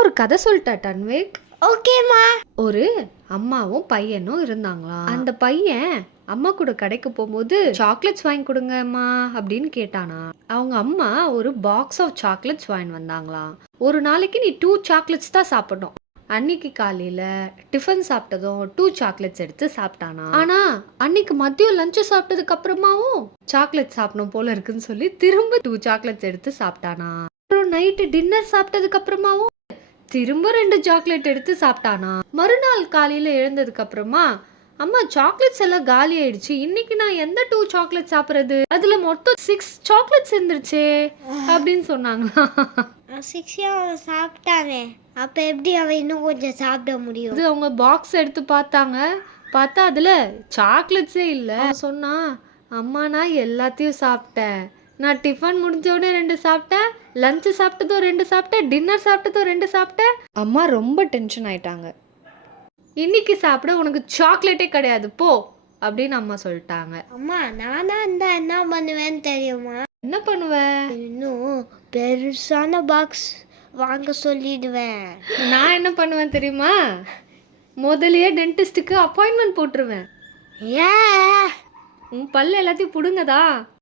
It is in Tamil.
ஒரு கதை சொல்லிட்டா டன்விக். ஓகேம்மா. ஒரு அம்மாவும் பையனும் இருந்தாங்களாம். அந்த பையன் அம்மா கூட கடைக்கு போகும்போது சாக்லேட்ஸ் வாங்கி கொடுங்கம்மா அப்படின்னு கேட்டானா. அவங்க அம்மா ஒரு பாக்ஸ் ஆஃப் சாக்லேட்ஸ் வாங்கி வந்தாங்களாம். ஒரு நாளைக்கு நீ 2 சாக்லேட்ஸ் தான் சாப்பிடணும். அன்னைக்கு காலையில டிஃபன் சாப்பிட்டதும் 2 சாக்லேட்ஸ் எடுத்து சாப்பிட்டானா. ஆனா அன்னைக்கு மதியம் லஞ்ச் சாப்பிட்டதுக்கு அப்புறமாவும் சாக்லேட் சாப்பிடணும் போல இருக்குன்னு சொல்லி திரும்ப 2 சாக்லேட்ஸ் எடுத்து சாப்பிட்டானா. அப்புறம் நைட்டு டின்னர் சாப்பிட்டதுக்கு அப்புறமாவும் திரும்ப 2 சாக்லேட் எடுத்து சாப்பிட்டானா. மறுநாள் காலையில எழுந்ததுக்கு அப்புறமா அம்மா சாக்லேட்ஸ் எல்லாம் காலி ஆயிடுச்சு, இன்னைக்கு நான் எந்த 2 சாக்லேட் சாப்பிடுறது, அதுல மொத்தம் 6 சாக்லேட்ஸ் இருந்துருச்சே அப்படின்னு சொன்னாங்களா. 6 அவன் சாப்பிட்டானே, அப்ப எப்படி அவன் இன்னும் கொஞ்சம் சாப்பிட முடியும்? அது அவங்க பாக்ஸ் எடுத்து பார்த்தாங்க, பார்த்தா அதுல சாக்லேட்ஸே இல்லை. சொன்னா அம்மா நான் எல்லாத்தையும் சாப்பிட்டேன், நான் டிஃபன் முடிஞ்சோடனே 2 சாப்பிட்டேன், லஞ்ச் சாப்பிட்டதும் 2 சாப்பிட்டேன், டின்னர் சாப்பிட்டதும் 2 சாப்பிட்டேன். அம்மா ரொம்ப டென்ஷன் ஆயிட்டாங்க. இன்னைக்கு சாப்பிட உனக்கு சாக்லேட்டே கிடையாது போ அப்படின்னு அம்மா சொல்லிட்டாங்க. அம்மா நானா இருந்தா என்ன பண்ணுவேன்னு தெரியுமா? என்ன பண்ணுவ? இன்னும் பெருசான பாக்ஸ் வாங்க சொல்லிடுவேன். நான் என்ன பண்ணுவேன் தெரியுமா? முதல்லயே டென்டிஸ்டுக்கு அப்பாயின்மெண்ட் போட்டுருவேன். ஏன் உன் பல்லு எல்லாத்தையும் புடுங்கதா